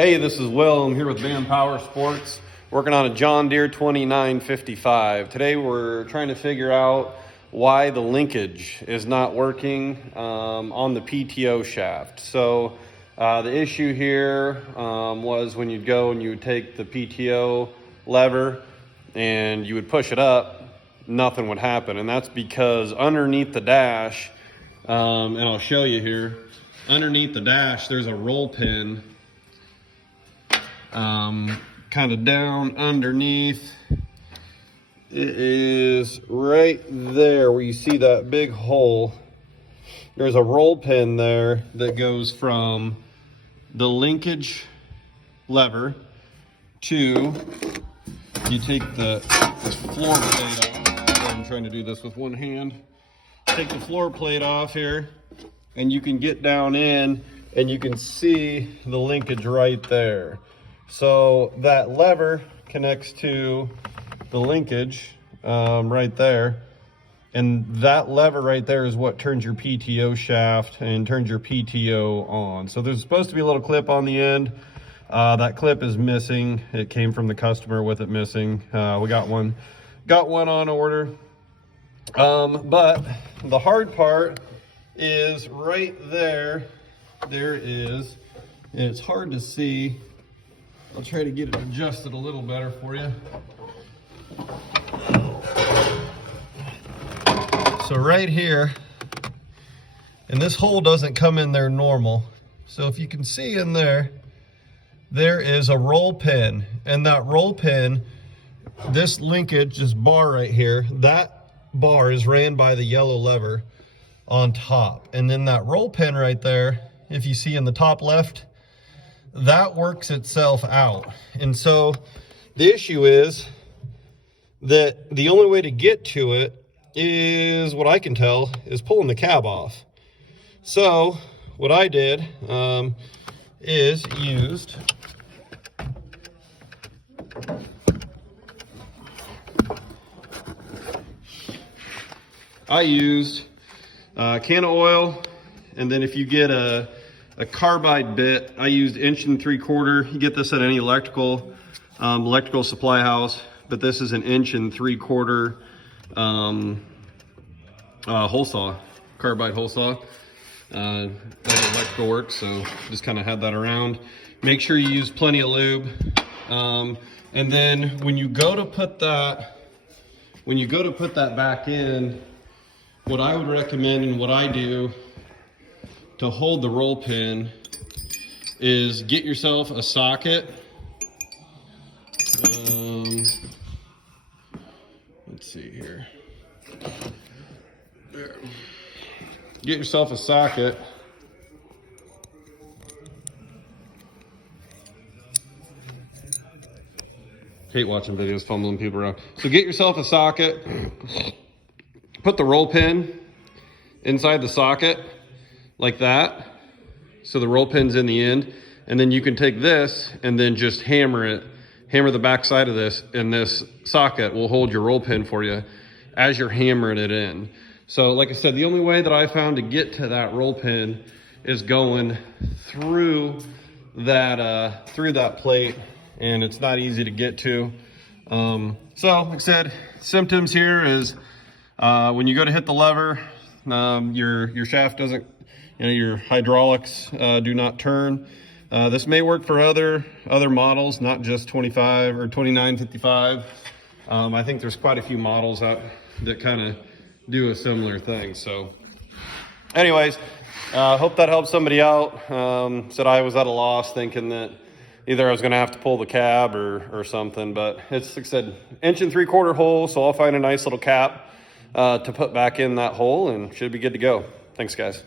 Hey, this is Will. I'm here with Van Power Sports, working on a John Deere 2955. Today we're trying to figure out why the linkage is not working on the PTO shaft. So the issue here was when you'd go and you would take the PTO lever and you would push it up, nothing would happen. And that's because underneath the dash, and I'll show you here, underneath the dash there's a roll pin kind of down underneath. It is right there where you see that big hole. There's a roll pin there that goes from the linkage lever to, you take the floor plate off. I'm trying to do this with one hand. Take the floor plate off here and you can get down in and you can see the linkage right there. So that lever connects to the linkage right there. And that lever right there is what turns your PTO shaft and turns your PTO on. So there's supposed to be a little clip on the end. That clip is missing. It came from the customer with it missing. We got one on order. But the hard part is right there. There is, and it's hard to see. I'll try to get it adjusted a little better for you. So right here, and this hole doesn't come in there normal. So if you can see in there, there is a roll pin, and that roll pin, this linkage, this bar right here, that bar is ran by the yellow lever on top. And then that roll pin right there, if you see in the top left, that works itself out. And so the issue is that the only way to get to it is, what I can tell, is pulling the cab off. So what I did is used a can of oil, and then if you get a carbide bit, I used 1 3/4. You get this at any electrical supply house, but this is an 1 3/4 hole saw, carbide hole saw. That electrical works, so just kind of had that around. Make sure you use plenty of lube, and then when you go to put that back in, what I would recommend and what I do to hold the roll pin is get yourself a socket. Let's see here. There. Get yourself a socket. Hate watching videos fumbling people around. So get yourself a socket. Put the roll pin inside the socket like that, so the roll pin's in the end, and then you can take this and then just hammer the back side of this, and this socket will hold your roll pin for you as you're hammering it in. So like I said, the only way that I found to get to that roll pin is going through that plate, and it's not easy to get to. So like I said, symptoms here is when you go to hit the lever, your shaft doesn't, your hydraulics do not turn. This may work for other models, not just 25 or 2955. I think there's quite a few models out that kind of do a similar thing. So anyways, hope that helps somebody out. Said I was at a loss thinking that either I was going to have to pull the cab or something, but it's, like I said, 1 3/4 hole, so I'll find a nice little cap to put back in that hole and should be good to go. Thanks, guys.